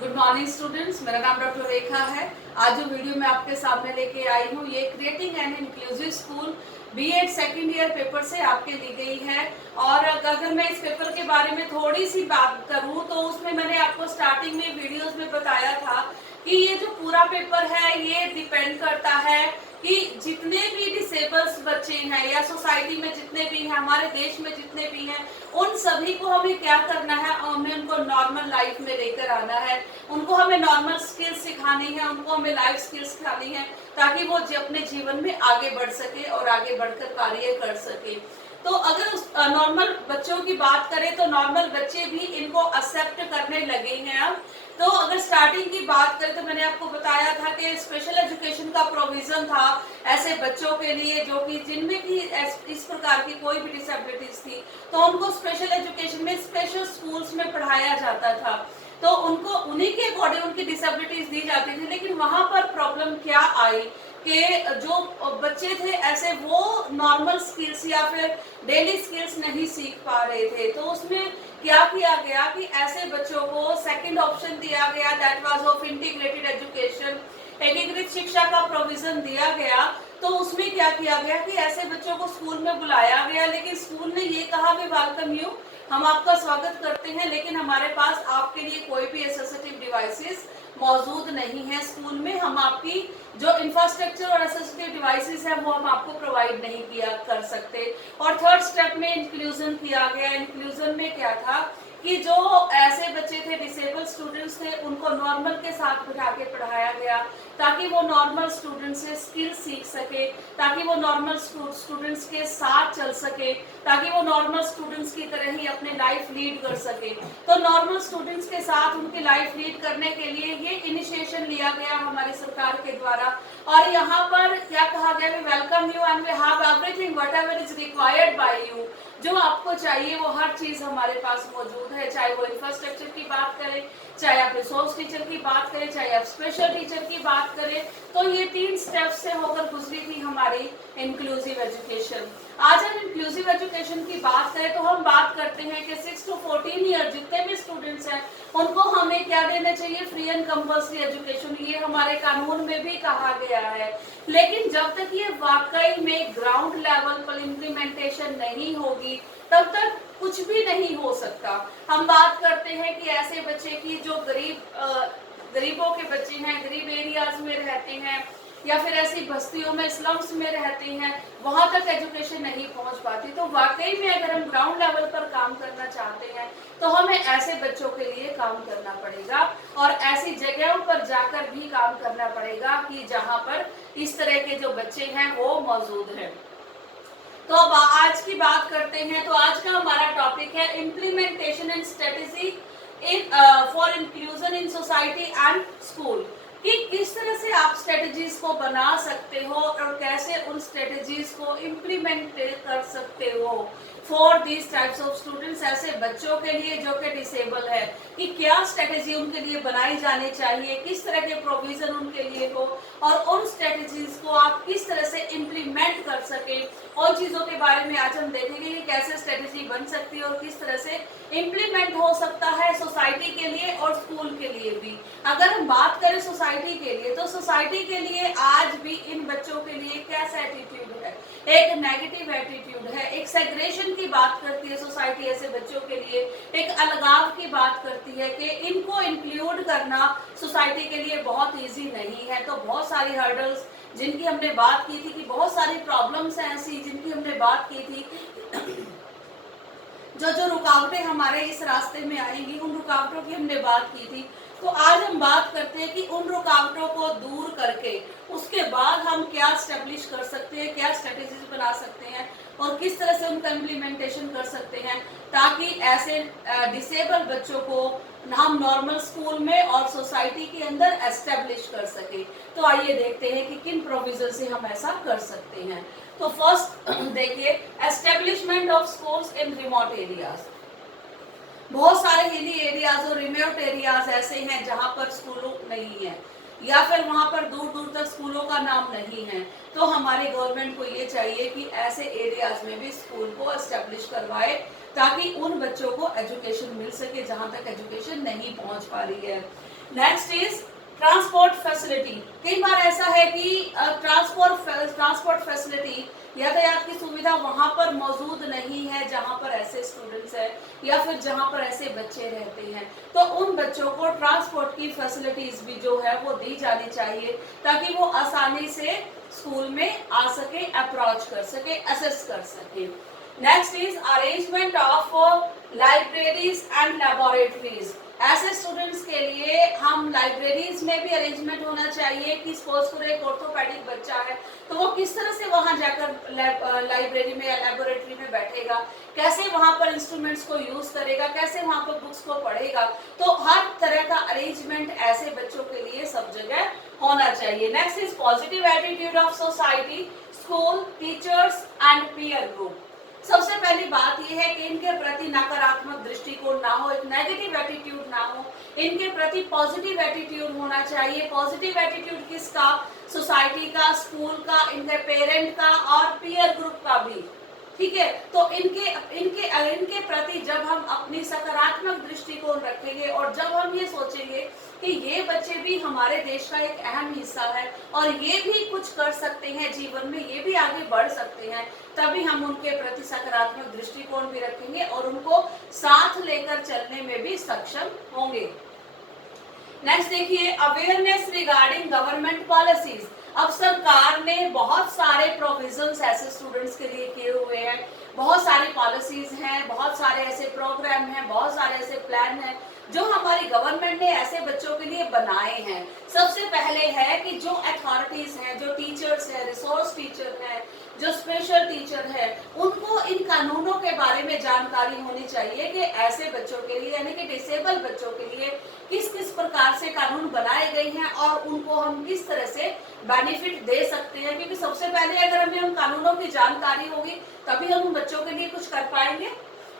Good morning students, मेरा नाम doctor रेखा है। आज जो वीडियो मैं आपके सामने लेके आई हूँ ये creating an inclusive school BEd second year paper से आपके ली गई है। और अगर मैं इस पेपर के बारे में थोड़ी सी बात करूँ तो उसमें मैंने आपको स्टार्टिंग में वीडियोस में बताया था कि ये जो पूरा पेपर है ये डिपेंड करता है कि जितने भी डिसेबल्स बच्चे हैं या सोसाइटी में जितने भी हैं, हमारे देश में जितने भी हैं, उन सभी को हमें क्या करना है, हमें उनको नॉर्मल लाइफ में लेकर आना है। उनको हमें नॉर्मल स्किल्स सिखानी है, उनको हमें लाइफ स्किल्स सिखानी है ताकि वो अपने जीवन में आगे बढ़ सके और आगे बढ़कर कार्य कर सके। तो अगर उस नॉर्मल बच्चों की बात करें तो नॉर्मल बच्चे भी इनको एक्सेप्ट करने लगे हैं अब। तो अगर स्टार्टिंग की बात करें तो मैंने आपको बताया था कि स्पेशल एजुकेशन का प्रोविजन था ऐसे बच्चों के लिए जो कि जिनमें की इस प्रकार की कोई भी डिसेबिलिटीज थी, तो उनको स्पेशल एजुकेशन में स्पेशल स्कूल्स में पढ़ाया जाता था। तो उनको उन्हीं के अकॉर्डिंग उनकी डिसेबिलिटीज दी जाती थी। लेकिन वहां पर प्रॉब्लम क्या आई कि जो बच्चे थे ऐसे वो नॉर्मल स्किल्स या फिर डेली स्किल्स नहीं सीख पा रहे थे। तो उसमें क्या किया गया कि ऐसे बच्चों को सेकंड ऑप्शन दिया गया, that was of integrated education, एकीकृत शिक्षा का प्रोविजन दिया गया। तो उसमें क्या किया गया कि ऐसे बच्चों को स्कूल में बुलाया गया, लेकिन स्कूल ने ये कहा वी वेलकम यू, हम आपका स्वागत करते हैं, लेकिन हमारे पास आपके लिए कोई भी असिस्टिव डिवाइसेस मौजूद नहीं है स्कूल में। हम आपकी जो इंफ्रास्ट्रक्चर और असिस्टिव डिवाइसेस है वो हम आपको प्रोवाइड नहीं किया कर सकते। और थर्ड स्टेप में इंक्लूजन किया गया। इंक्लूजन में क्या था कि जो ऐसे बच्चे थे, डिसेबल स्टूडेंट्स थे, उनको नॉर्मल के साथ बिठा के पढ़ाया गया ताकि वो नॉर्मल स्टूडेंट से स्किल सीख सके, ताकि वो नॉर्मल स्टूडेंट्स के साथ चल सके, ताकि वो नॉर्मल स्टूडेंट्स की तरह ही अपने लाइफ लीड कर सके। तो नॉर्मल स्टूडेंट्स के साथ उनकी लाइफ लीड करने के लिए ये इनिशिएशन लिया गया हमारी सरकार के द्वारा। और यहाँ पर क्या कहा गया, we welcome you and we have everything whatever is required by you. जो आपको चाहिए वो हर चीज हमारे पास मौजूद है, चाहे वो इंफ्रास्ट्रक्चर की बात करें, चाहे आप रिसोर्स टीचर की बात करें, चाहे आप स्पेशल टीचर की बात करें। तो ये 3 स्टेप से होकर गुजरी थी हमारी इंक्लूसिव एजुकेशन। आज हम इंक्लूसिव एजुकेशन की बात करें तो हम बात करते हैं कि 6 to 14 ईयर जितने भी स्टूडेंट्स हैं उनको हमें क्या देना चाहिए, फ्री एंड कंपल्सरी एजुकेशन। ये हमारे कानून में भी कहा गया है। लेकिन जब तक ये वाकई में ग्राउंड लेवल पर इम्प्लीमेंटेशन नहीं होगी तब तक कुछ भी नहीं हो सकता। हम बात करते हैं कि ऐसे बच्चे की जो गरीबों के बच्चे हैं, गरीब एरियाज में रहते हैं या फिर ऐसी बस्तियों में, स्लम्स में रहते हैं, वहां तक एजुकेशन नहीं पहुंच पाती। तो वाकई में अगर हम ग्राउंड लेवल पर काम करना चाहते हैं तो हमें ऐसे बच्चों के लिए काम करना पड़ेगा और ऐसी जगहों पर जाकर भी काम करना पड़ेगा कि जहां पर इस तरह के जो बच्चे हैं वो मौजूद हैं। तो अब आज की बात करते हैं। तो आज का हमारा टॉपिक है implementation and strategy in for inclusion in society and school, कि किस तरह से आप स्ट्रेटजीज को बना सकते हो और कैसे उन स्ट्रेटजीज को इम्प्लीमेंट कर सकते हो for these types of students, ऐसे बच्चों के लिए जो कि डिसेबल है, कि क्या स्ट्रेटजी उनके लिए बनाई जानी चाहिए, किस तरह के प्रोविजन उनके लिए हो और उन स्ट्रेटजीज को आप किस तरह से इम्प्लीमेंट कर सके। उन चीजों के बारे में आज हम देखेंगे कि कैसे स्ट्रेटजी बन सकती है और किस तरह से इम्प्लीमेंट हो सकता है सोसाइटी के लिए और स्कूल के लिए भी। अगर हम बात करें सोसाइटी के लिए तो सोसाइटी के लिए आज भी इन बच्चों के लिए कैसा एटीट्यूड है, एक नेगेटिव एटीट्यूड है, एक सेग्रेशन की बात करती है सोसाइटी ऐसे बच्चों के लिए, एक अलगाव की बात करती है कि इनको इंक्लूड करना सोसाइटी के लिए बहुत इजी नहीं है। तो बहुत सारी हर्डल्स जिनकी हमने बात की थी, कि बहुत सारी प्रॉब्लम्स हैं ऐसी जिनकी हमने बात की थी, जो रुकावटें हमारे इस रास्ते में आएंगी उन रुकावटों की हमने बात की थी। तो आज हम बात करते हैं कि उन रुकावटों को दूर करके उसके बाद हम क्या स्टेब्लिश कर सकते हैं, क्या स्ट्रेटेजीज बना सकते हैं और किस तरह से उनका इम्प्लीमेंटेशन कर सकते हैं ताकि ऐसे डिसेबल बच्चों को हम नॉर्मल स्कूल में और सोसाइटी के अंदर एस्टेब्लिश कर सके। तो आइए देखते हैं कि किन प्रोविजन से हम ऐसा कर सकते हैं। तो फर्स्ट देखिए, establishment of schools in remote areas. बहुत सारे हिली एरियाज और रिमोट एरियाज ऐसे हैं जहां पर स्कूलों नहीं है या फिर वहां पर दूर दूर तक स्कूलों का नाम नहीं है। तो हमारी गवर्नमेंट को ये चाहिए कि ऐसे एरियाज में भी स्कूल को एस्टेब्लिश करवाए ताकि उन बच्चों को एजुकेशन मिल सके जहां तक एजुकेशन नहीं पहुंच पा रही है। Next is transport facility. कई बार ऐसा है कि ट्रांसपोर्ट फैसिलिटी, यातायात की सुविधा वहां पर मौजूद नहीं है जहां पर ऐसे स्टूडेंट्स हैं या फिर जहां पर ऐसे बच्चे रहते हैं, तो उन बच्चों को ट्रांसपोर्ट की फैसिलिटीज भी जो है वो दी जानी चाहिए ताकि वो आसानी से स्कूल में आ सके, अप्रोच कर सके, असेस कर सके। Next is arrangement of libraries and laboratories. ऐसे स्टूडेंट्स के लिए हम लाइब्रेरीज में भी अरेंजमेंट होना चाहिए कि सपोज करो एक ऑर्थोपेडिक बच्चा है तो वो किस तरह से वहां जाकर लाइब्रेरी में या लेबोरेटरी में बैठेगा, कैसे वहां पर इंस्ट्रूमेंट्स को यूज करेगा, कैसे वहां पर बुक्स को पढ़ेगा। तो हर तरह का अरेंजमेंट ऐसे बच्चों के लिए सब जगह होना चाहिए। Next is positive attitude of society, school, teachers and peer group. सबसे पहली बात यह है कि इनके प्रति नकारात्मक दृष्टिकोण ना हो, एक नेगेटिव एटीट्यूड ना हो, इनके प्रति पॉजिटिव एटीट्यूड होना चाहिए। पॉजिटिव एटीट्यूड किसका? सोसाइटी का, स्कूल का, इनके पेरेंट का और पीयर ग्रुप का भी। ठीक है, तो इनके प्रति जब हम अपनी सकारात्मक दृष्टिकोण रखेंगे और जब हम ये सोचेंगे कि ये बच्चे भी हमारे देश का एक अहम हिस्सा है और ये भी कुछ कर सकते हैं जीवन में, ये भी आगे बढ़ सकते हैं, तभी हम उनके प्रति सकारात्मक दृष्टिकोण भी रखेंगे और उनको साथ लेकर चलने में भी सक्षम होंगे। नेक्स्ट देखिए, अवेयरनेस रिगार्डिंग गवर्नमेंट पॉलिसीज। अब सरकार ने बहुत सारे प्रोविजंस ऐसे स्टूडेंट्स के लिए किए हुए हैं, बहुत सारी पॉलिसीज हैं, बहुत सारे ऐसे प्रोग्राम हैं, बहुत सारे ऐसे प्लान हैं जो हमारी गवर्नमेंट ने ऐसे बच्चों के लिए बनाए हैं। सबसे पहले है कि जो अथॉरिटीज हैं, जो टीचर्स हैं, रिसोर्स टीचर हैं, जो स्पेशल टीचर है, उनको इन कानूनों के बारे में जानकारी होनी चाहिए कि ऐसे बच्चों के लिए यानी कि डिसेबल बच्चों के लिए किस किस प्रकार से कानून बनाए गए हैं और उनको हम किस तरह से बेनिफिट दे सकते हैं। क्योंकि सबसे पहले अगर हमें उन कानूनों की जानकारी होगी तभी हम उन बच्चों के लिए कुछ कर पाएंगे।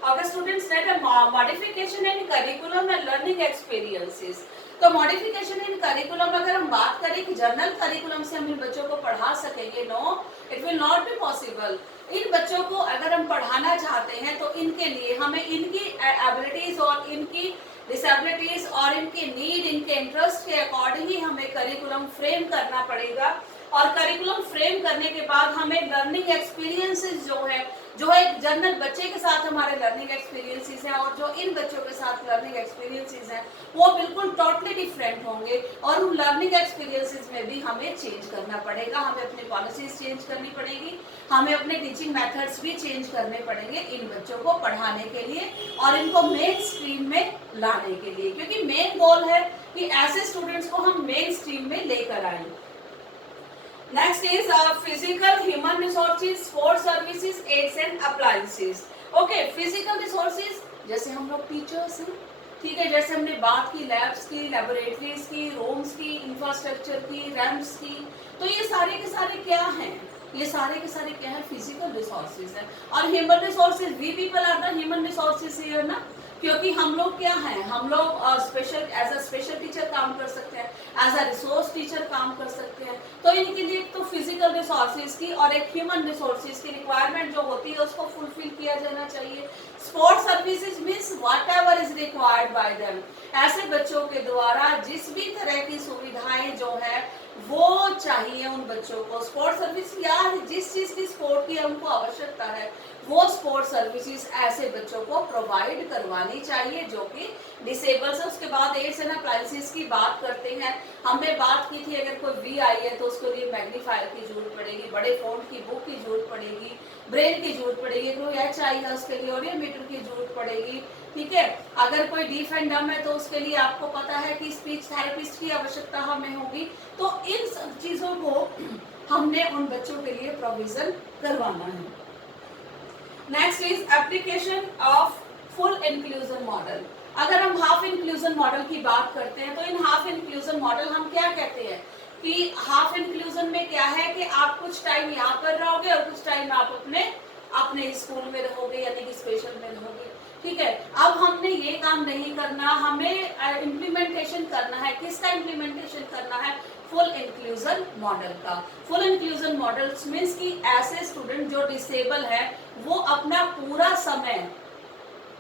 अगर स्टूडेंट्स ने modification in curriculum and learning experiences, तो मॉडिफिकेशन इन करिकुलम अगर हम बात करें कि जनरल करिकुलम से हम इन बच्चों को पढ़ा सकेंगे, no, it will not be possible. इन बच्चों को अगर हम पढ़ाना चाहते हैं तो इनके लिए हमें इनकी एबिलिटीज और इनकी डिसेबिलिटीज और इनके नीड, इनके इंटरेस्ट के अकॉर्डिंग ही हमें करिकुलम फ्रेम करना पड़ेगा। और करिकुलम फ्रेम करने के बाद हमें लर्निंग एक्सपीरियंसेस जो एक जनरल बच्चे के साथ हमारे लर्निंग एक्सपीरियंसेस हैं और जो इन बच्चों के साथ लर्निंग एक्सपीरियंसेस हैं वो बिल्कुल टोटली डिफरेंट होंगे। और उन लर्निंग एक्सपीरियंसेस में भी हमें चेंज करना पड़ेगा, हमें अपनी पॉलिसीज चेंज करनी पड़ेगी, हमें अपने टीचिंग मेथड्स भी चेंज करने पड़ेंगे इन बच्चों को पढ़ाने के लिए और इनको मेन स्ट्रीम में लाने के लिए, क्योंकि मेन गोल है कि ऐसे स्टूडेंट्स को हम मेन स्ट्रीम में लेकर आए। Next is physical, human resources, sports services, aids and appliances. Okay, physical resources जैसे हम लोग टीचर्स हैं, ठीक है, जैसे हमने बात की लैब्स की, लेबोरेटरीज की, रूम्स की, इंफ्रास्ट्रक्चर की, रैम्प्स की, तो ये सारे के सारे क्या हैं? ये सारे के सारे क्या है? फिजिकल रिसोर्सेज है। और human resources, we people are the human resources here ना, क्योंकि हम लोग क्या हैं, हम लोग special as a special teacher काम कर सकते हैं, एज अ रिसोर्स टीचर काम कर सकते हैं। तो इनके लिए तो फिजिकल रिसोर्सेज की और एक ह्यूमन रिसोर्सेज की रिक्वायरमेंट जो होती है उसको फुलफिल किया जाना चाहिए। Sports services means what ever is required bye them. ऐसे बच्चों के द्वारा जिस भी तरह की सुविधाएं जो है वो चाहिए उन बच्चों को। स्पोर्ट्स सर्विस या जिस चीज की स्पोर्ट की उनको आवश्यकता है वो स्पोर्ट्स सर्विसेज ऐसे बच्चों को प्रोवाइड करवानी चाहिए जो कि डिसेबल है। उसके बाद एड्स एंड अप्लायंसेस की बात करते हैं। हमने बात की थी अगर कोई वी आई है तो उसके लिए मैग्नीफायर की जरूरत पड़ेगी, बड़े फॉन्ट की बुक की जरूरत पड़ेगी, ब्रेन की जरूरत पड़ेगी, कोई एच आई है उसके लिए ऑडियोमीटर की जरूरत पड़ेगी, ठीक है। अगर कोई डीफ एंड डम है तो उसके लिए आपको पता है कि स्पीच थेरेपिस्ट की आवश्यकता हमें होगी। तो इन सब चीजों को हमने उन बच्चों के लिए प्रोविजन करवाना है। Next is application of full inclusion model. अगर हम हाफ इंक्लूजन मॉडल की बात करते हैं तो इन हाफ इंक्लूजन मॉडल हम क्या कहते हैं कि हाफ इंक्लूजन में क्या है कि आप कुछ टाइम यहाँ पर रहोगे और कुछ टाइम आप अपने स्कूल में रहोगे यानी कि स्पेशल में रहोगे, ठीक है। अब हमने ये काम नहीं करना, हमें इम्प्लीमेंटेशन करना है। किसका इम्प्लीमेंटेशन करना है? फुल इंक्लूजन मॉडल का। फुल इंक्लूजन मॉडल मीन्स कि ऐसे स्टूडेंट जो डिसेबल है वो अपना पूरा समय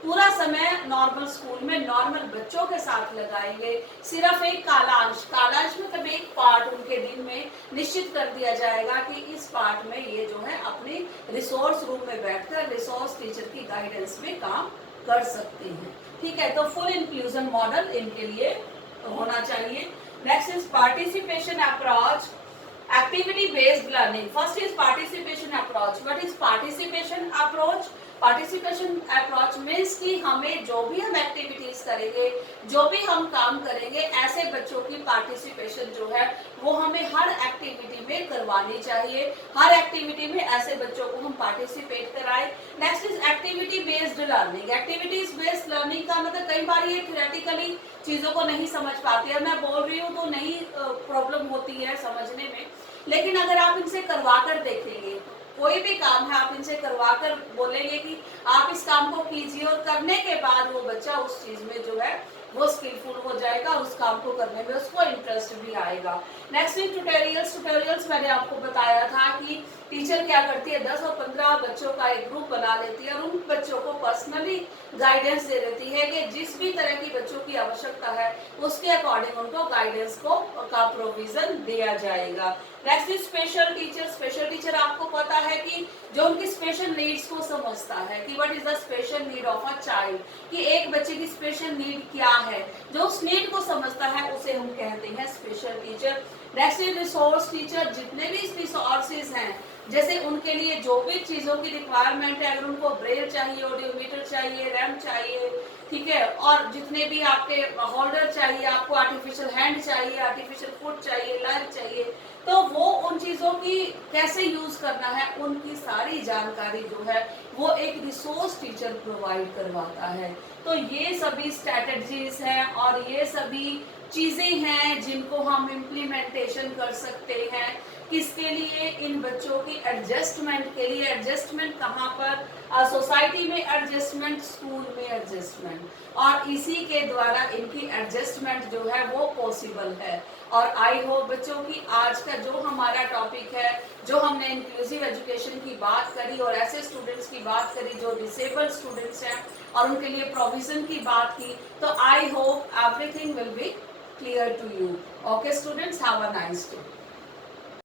पूरा समय नॉर्मल स्कूल में नॉर्मल बच्चों के साथ लगाएंगे। सिर्फ एक कालांश मतलब एक पार्ट उनके दिन में निश्चित कर दिया जाएगा कि इस पार्ट में ये जो है अपनी रिसोर्स रूम में बैठकर रिसोर्स टीचर की गाइडेंस में काम कर सकते हैं। ठीक है, तो फुल इंक्लूजन मॉडल इनके लिए होना चाहिए। Next is participation approach, activity based learning. First is participation approach. What is participation approach? Participation approach means कि हमें जो भी हम एक्टिविटीज करेंगे, जो भी हम काम करेंगे, ऐसे बच्चों की पार्टिसिपेशन जो है वो हमें हर एक्टिविटी में करवानी चाहिए। हर एक्टिविटी में ऐसे बच्चों को हम पार्टिसिपेट कराएं। Next is activity based learning. Activities based learning का मतलब कई बार ये थियोरेटिकली चीज़ों को नहीं समझ पाते हैं, मैं बोल रही हूँ तो नहीं प्रॉब्लम होती है समझने में, लेकिन अगर आप इनसे करवा कर देखेंगे, कोई भी काम है आप इनसे करवा कर बोलेंगे कि आप इस काम को कीजिए, और करने के बाद वो बच्चा उस चीज में जो है वो स्किलफुल हो जाएगा, उस काम को करने में उसको इंटरेस्ट भी आएगा। Next is tutorials. ट्यूटोरियल्स मैंने आपको बताया था कि टीचर क्या करती है, 10 और 15 बच्चों का एक ग्रुप बना लेती है और उन बच्चों को पर्सनली गाइडेंस दे देती है कि जिस भी तरह की बच्चों की आवश्यकता है उसके अकॉर्डिंग उनको गाइडेंस का प्रोविजन दिया जाएगा। Next is special teacher. Special teacher आपको पता है कि जो उनकी स्पेशल नीड्स को समझता है कि what is the special need of a child, कि एक बच्चे की स्पेशल नीड क्या है, जो उस नीड को समझता है उसे हम कहते हैं special teacher. Next is resource teacher. जितने भी रिसोर्सेज हैं, जैसे उनके लिए जो भी चीज़ों की रिक्वायरमेंट है, अगर उनको ब्रेल चाहिए, ऑडियोमीटर चाहिए, रैम चाहिए, ठीक है, और जितने भी आपके होल्डर चाहिए, आपको आर्टिफिशियल हैंड चाहिए, आर्टिफिशियल फुट चाहिए, लैब चाहिए, तो वो उन चीज़ों की कैसे यूज करना है उनकी सारी जानकारी जो है वो एक रिसोर्स टीचर प्रोवाइड करवाता है। तो ये सभी स्ट्रैटेजीज हैं और ये सभी चीज़ें हैं जिनको हम इम्प्लीमेंटेशन कर सकते हैं। किसके लिए? इन बच्चों की एडजस्टमेंट के लिए। एडजस्टमेंट कहाँ पर? सोसाइटी में एडजस्टमेंट, स्कूल में एडजस्टमेंट, और इसी के द्वारा इनकी एडजस्टमेंट जो है वो पॉसिबल है। और आई होप बच्चों की आज का जो हमारा टॉपिक है, जो हमने इंक्लूसिव एजुकेशन की बात करी और ऐसे स्टूडेंट्स की बात करी जो डिसेबल्ड स्टूडेंट्स हैं और उनके लिए प्रोविजन की बात की, तो I hope everything will be clear to you. Okay students, have a nice day.